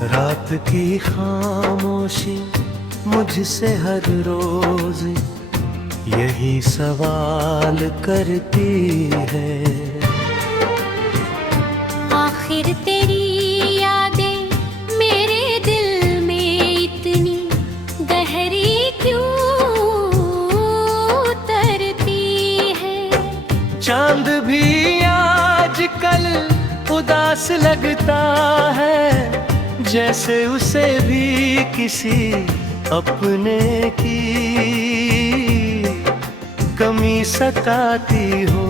रात की खामोशी मुझसे हर रोज यही सवाल करती है। आखिर तेरी यादें मेरे दिल में इतनी गहरी क्यों उतरती है। चांद भी आजकल उदास लगता है, जैसे उसे भी किसी अपने की कमी सताती हो।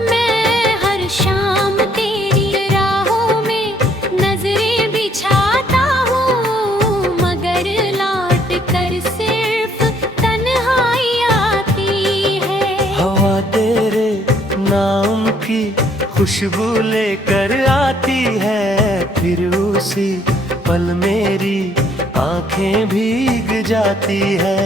मैं हर शाम तेरी राहों में नजरें बिछाता हूँ, मगर लौट कर सिर्फ तन्हाई आती है। हवा तेरे नाम की खुशबू लेकर आती है, फिर उसी पल मेरी आंखें भीग जाती है।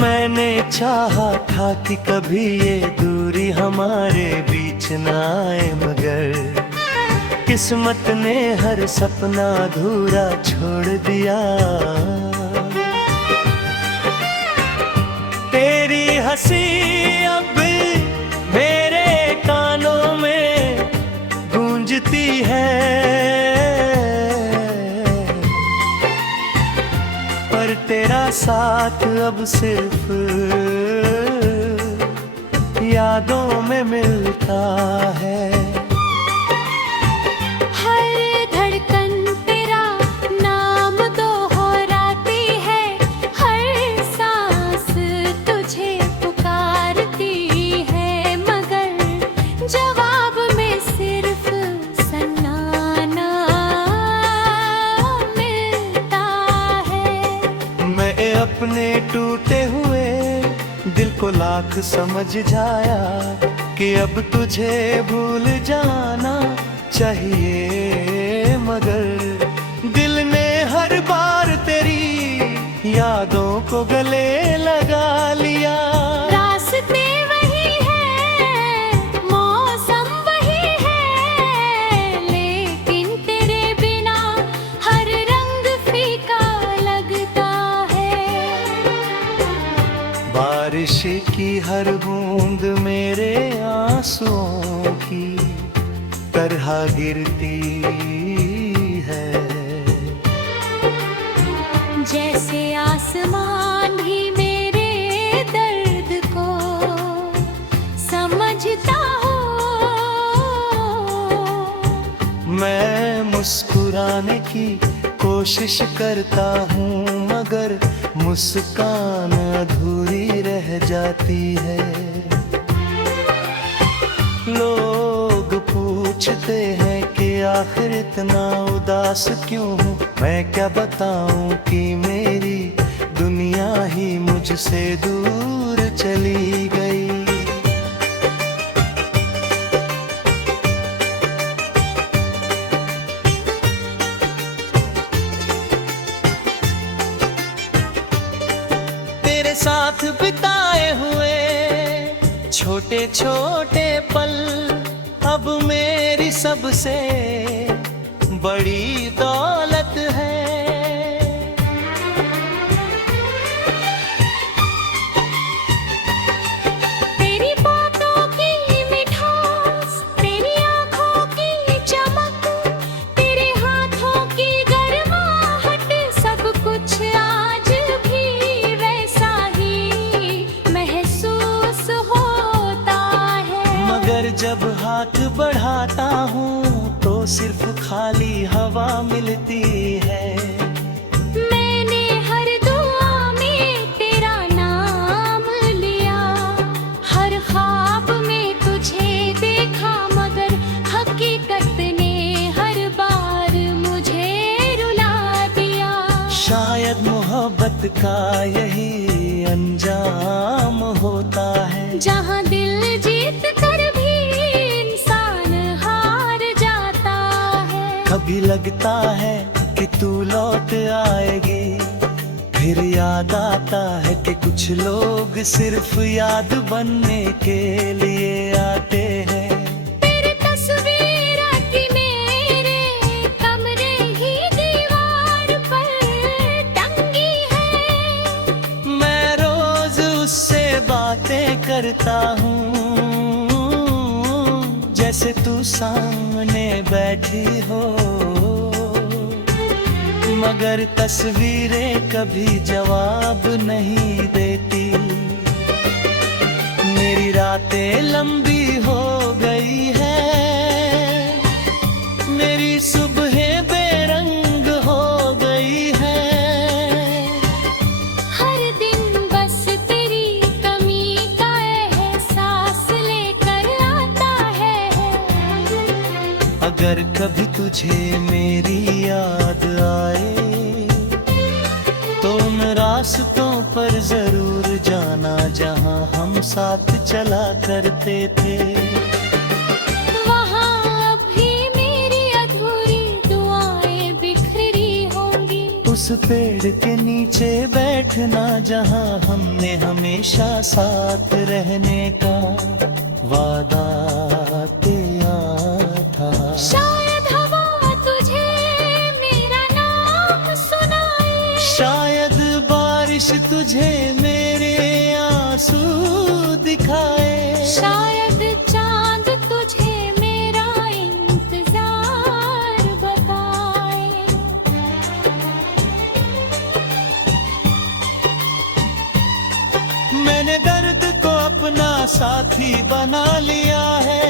मैंने चाहा था कि कभी ये दूरी हमारे बीच न आए, मगर किस्मत ने हर सपना अधूरा छोड़ दिया। तेरी हंसी अब मेरे कानों में गूंजती है, पर तेरा साथ अब सिर्फ यादों में मिलता है। अपने टूटे हुए दिल को लाख समझ जाया कि अब तुझे भूल जाना चाहिए, मगर दिल ने हर बार तेरी यादों को गले लगा लिया। रास्ते वही है, मौसम वही है, लेकिन तेरे बिना हर रंग फीका लगता है। बारिश की हर बूंद मेरे आंसुओं की तरह गिरती है, जैसे आसमान भी मेरे दर्द को समझता हो। मैं मुस्कुराने की कोशिश करता हूँ, मगर मुस्कान अधूरी रह जाती है। लोग पूछते हैं कि आखिर इतना उदास क्यों हूँ, मैं क्या बताऊँ कि मेरी दुनिया ही मुझसे दूर चली गई। तेरे साथ बिताए हुए छोटे छोटे पल अब मेरी सबसे बड़ी दौलत है। तेरी बातों की मिठास, तेरी आँखों की चमक, तेरे हाथों की गर्माहट, सब कुछ आज भी वैसा ही महसूस होता है। मगर जब हाथ बढ़ाता हूँ तो सिर्फ खाली हवा मिलती है। मैंने हर दुआ में तेरा नाम लिया, हर ख्वाब में तुझे देखा, मगर हकीकत ने हर बार मुझे रुला दिया। शायद मोहब्बत का यही अंजाम होता है, जहाँ दिल जीत कर भी इंसान हार जाता है। कभी लगता है कि तू लौट आएगी, फिर याद आता है कि कुछ लोग सिर्फ याद बनने के लिए आते हैं। तेरी तस्वीर की मेरे कमरे ही दीवार पर टंगी है। मैं रोज उससे बातें करता हूँ, जैसे तू सामने बैठी हो, मगर तस्वीरें कभी जवाब नहीं देती। मेरी रातें लंबी हो गई है, मेरी सुबहें बेरंग हो गई है। हर दिन बस तेरी कमी का एहसास लेकर आता है। अगर कभी तुझे मेरी याद आए तो उन रास्तों पर जरूर जाना जहां हम साथ चला करते थे। वहाँ अभी मेरी अधूरी दुआएं बिखरी होंगी। उस पेड़ के नीचे बैठना जहां हमने हमेशा साथ रहने का वादा किया था। शायद हवा तुझे मेरा नाम सुनाए, शायद बारिश तुझे मेरे आंसू दिखाए। शायद चांद तुझे मेरा इंतजार बताए। मैंने दर्द को अपना साथी बना लिया है,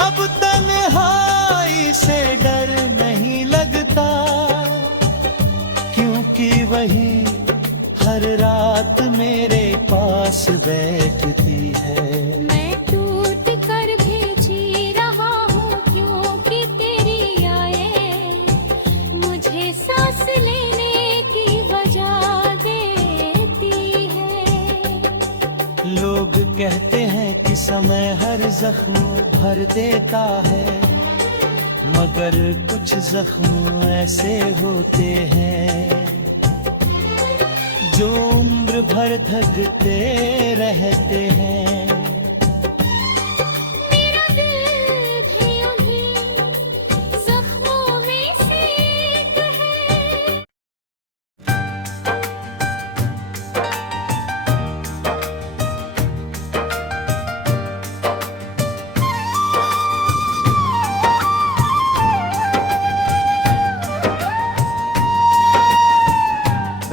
अब तन्हाई से डर नहीं लगता, क्योंकि वही हर रात मेरे पास बैठती है। मैं टूट कर भी जी रहा हूँ, क्योंकि तेरी आए मुझे सांस लेने की वजह देती है। लोग कहते हैं कि समय हर जख्म भर देता है, मगर कुछ जख्म ऐसे होते हैं जो उम्र भर धगते रहते हैं। मेरा दिल भी उन्हीं जख्मों में से एक है।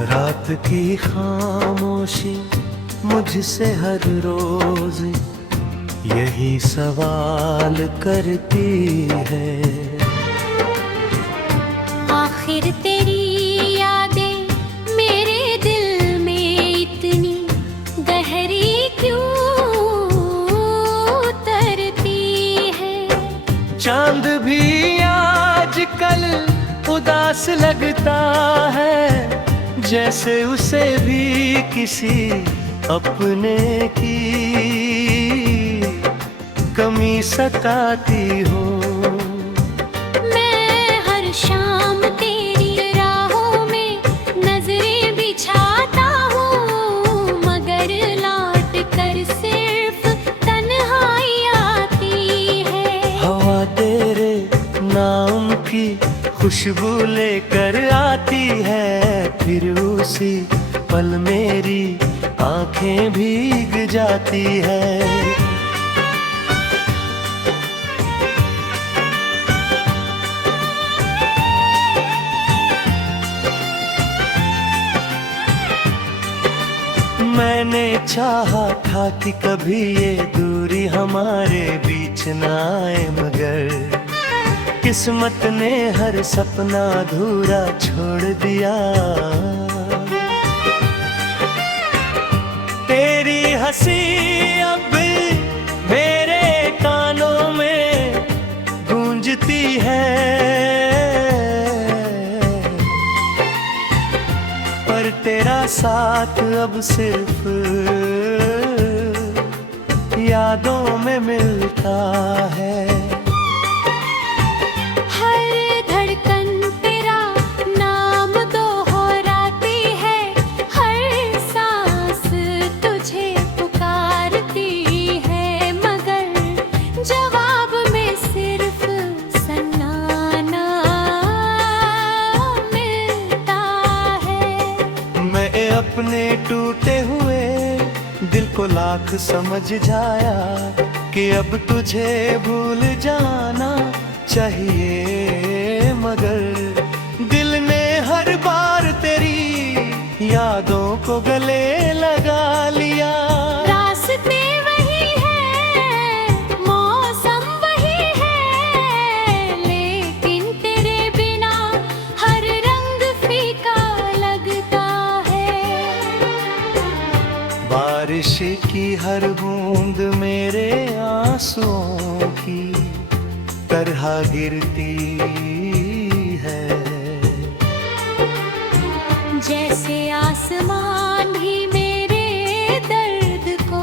रात की खामोशी मुझसे हर रोज यही सवाल करती है। आखिर तेरी यादें मेरे दिल में इतनी गहरी क्यों उतरती है। चांद भी आजकल उदास लगता है, जैसे उसे भी किसी अपने की कमी सताती हो। मैं हर शाम तेरी राहों में नजरें बिछाता हूँ, मगर लौट कर सिर्फ तन्हाई आती है। हवा तेरे नाम की खुशबू लेकर आती है, फिर उसी पल मेरी आंखें भीग जाती है। मैंने चाहा था कि कभी ये दूरी हमारे बीच न आए, मगर किस्मत ने हर सपना अधूरा छोड़ दिया। तेरी हंसी अब मेरे कानों में गूंजती है, पर तेरा साथ अब सिर्फ यादों में मिलता है। हर धड़कन तेरा नाम दोहराती है। अपने टूटे हुए दिल को लाख समझ जाया कि अब तुझे भूल जाना चाहिए, मगर दिल ने हर बार तेरी यादों को गले लगा लिया। रास्ते वही है, मौसम वही है, लेकिन तेरे बिना हर रंग फीका लगता है। बारिश की हर बूंद मेरे आंसुओं की तरह गिरती है, जैसे आसमान भी मेरे दर्द को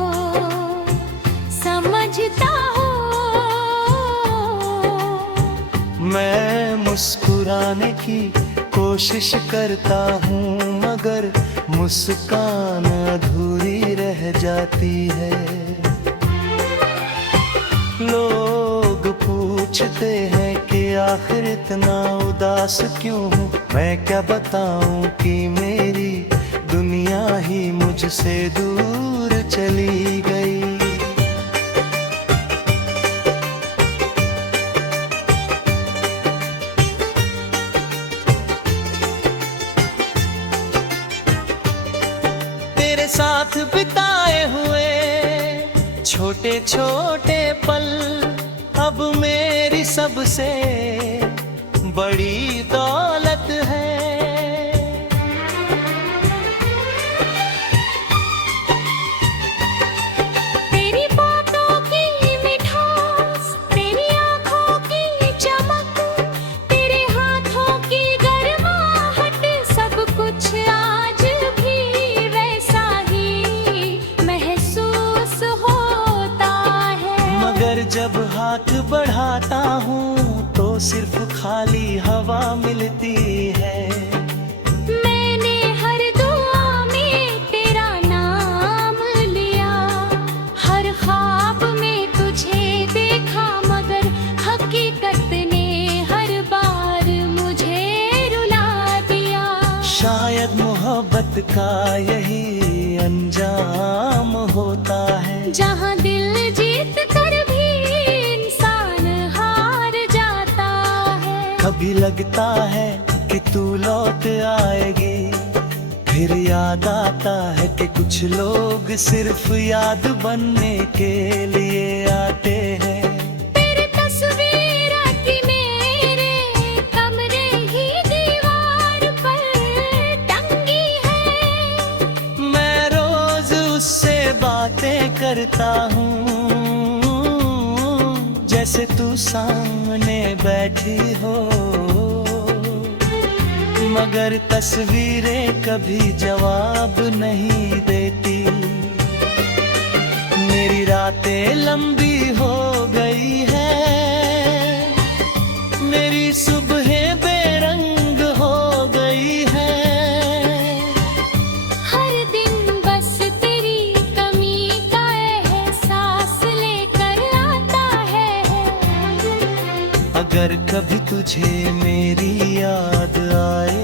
समझता हो। मैं मुस्कुराने की कोशिश करता हूँ मगर मुस्कान अधूरी रह जाती है। लोग पूछते हैं कि आखिर इतना उदास क्यों हूँ, मैं क्या बताऊँ कि मेरी दुनिया ही मुझसे दूर चली गई। तेरे साथ बिताए हुए छोटे छोटे पल अब मेरी सबसे बड़ी दौलत है। तेरी बातों की मिठास, तेरी आँखों की चमक, तेरे हाथों की गर्माहट, सब कुछ आज भी वैसा ही महसूस होता है। मगर जब हाथ बढ़ाता हूँ तो सिर्फ खाली हवा मिलती है। मैंने हर दुआ में तेरा नाम लिया, हर ख्वाब में तुझे देखा, मगर हकीकत ने हर बार मुझे रुला दिया। शायद मोहब्बत का यही अंजाम होता है, जहाँ दिल जीत कर भी इंसान हार जाता है। कभी लगता है कि तू लौट आएगी, फिर याद आता है कि कुछ लोग सिर्फ याद बनने के लिए आते हैं। तेरी तस्वीर की मेरे कमरे ही दीवार पर टंगी है। मैं रोज उससे बातें करता हूँ जैसे तू सामने बैठी हो, मगर तस्वीरें कभी जवाब नहीं देती। मेरी रातें लंबी हो गई है, मेरी सुबहें बेरंग हो गई है। हर दिन बस तेरी कमी का एहसास लेकर आता है। अगर कभी तुझे मेरी याद आए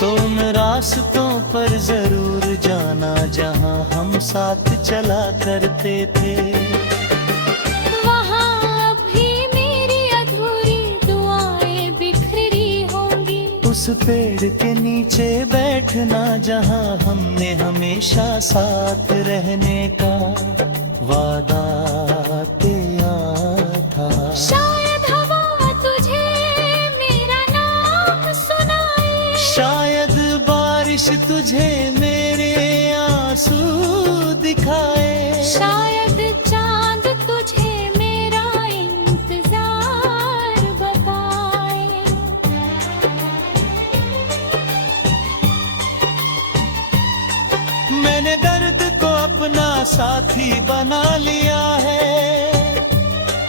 तो उन रास्तों पर जरूर जाना जहां हम साथ चला करते थे। वहाँ भी मेरी अधूरी दुआएं बिखरी होंगी। उस पेड़ के नीचे बैठना जहां हमने हमेशा साथ रहने का वादा किया था। शायद हवा तुझे मेरा नाम सुनाए, शायद बारिश तुझे मेरे आंसू दिखाए, शायद चांद तुझे मेरा इंतजार बताए। मैंने दर्द को अपना साथी बना लिया है,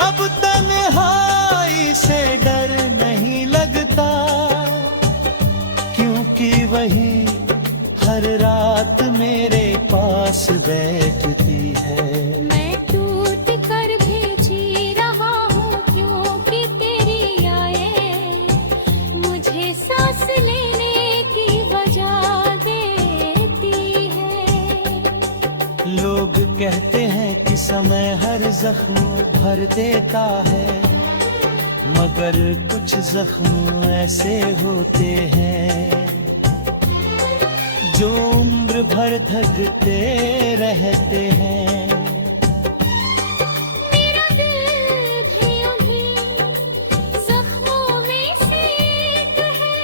अब तन्हाई से डर नहीं लगता, क्योंकि वही हर रात मेरे पास बैठती है। मैं टूट कर भी जी रहा हूँ, क्योंकि तेरी आए मुझे सांस लेने की वजह दे कहते हैं कि समय हर जख्म भर देता है, मगर कुछ जख्म ऐसे होते हैं जो उम्र भर धगते रहते हैं। मेरा दिल भी उन्हीं जख्मों में से एक है।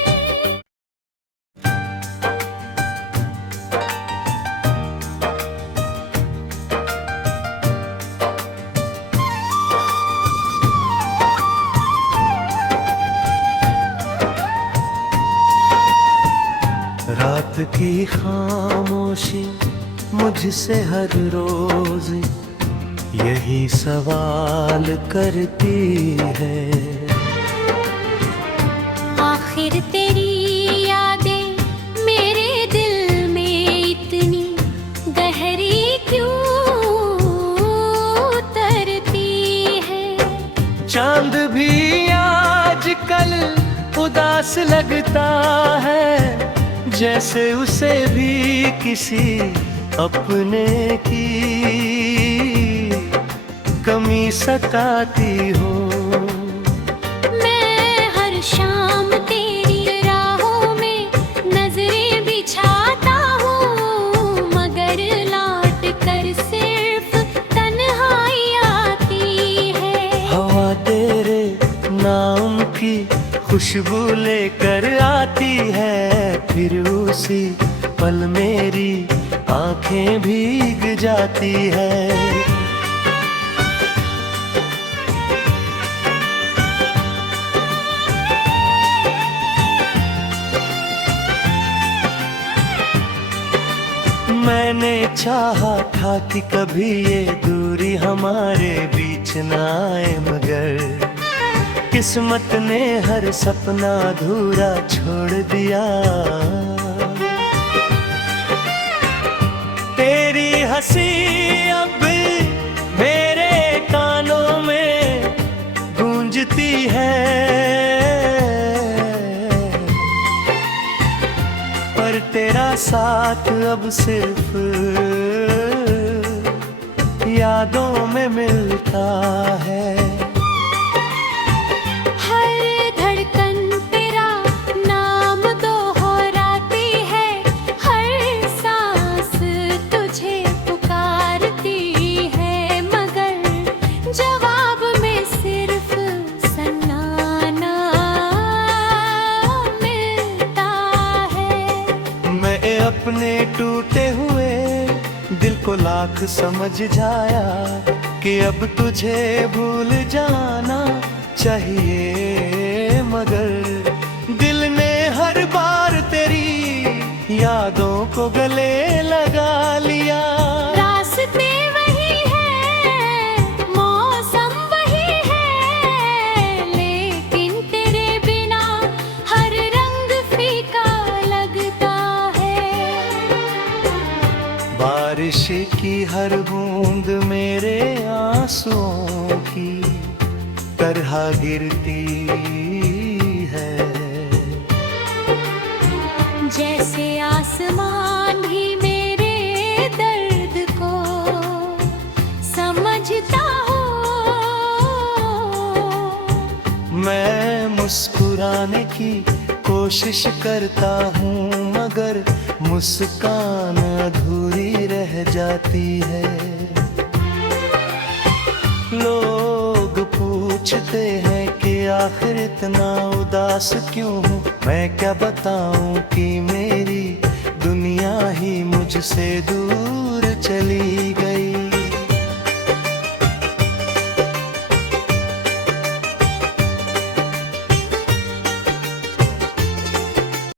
रात की खामोशी मुझसे हर रोज यही सवाल करती है, आखिर तेरी यादें मेरे दिल में इतनी गहरी क्यों उतरती है। चांद भी आजकल उदास लगता है, जैसे उसे भी किसी अपने की कमी सताती हो। मैं हर शाम तेरी राहों में नजरें बिछाता हूँ, मगर लौट कर सिर्फ तन्हाई आती है। हवा तेरे नाम की खुशबू लेकर आती है, फिर उसी पल मेरी आंखें भीग जाती है। मैंने चाहा था कि कभी ये दूरी हमारे बीच न आए, मगर किस्मत ने हर सपना अधूरा छोड़ दिया। तेरी हंसी अब मेरे कानों में गूंजती है, पर तेरा साथ अब सिर्फ यादों में मिलता है। अपने टूटे हुए दिल को लाख समझ जाया कि अब तुझे भूल जाना चाहिए, मगर दिल ने हर बार तेरी यादों को गले लगा लिया। रास्ते वही है, मौसम वही है, लेकिन तेरे बिना हर रंग फीका लगता है। बारिश की हर बूंद मेरे आंसुओं की तरह गिरती है, जैसे आसमान भी मेरे दर्द को समझता हो। मैं मुस्कुराने की कोशिश करता हूँ, मगर मुस्कान अधूरी रह जाती है। लोग पूछते हैं कि आखिर इतना उदास क्यों हूँ, मैं क्या बताऊँ कि मेरी दुनिया ही मुझसे दूर चली गई।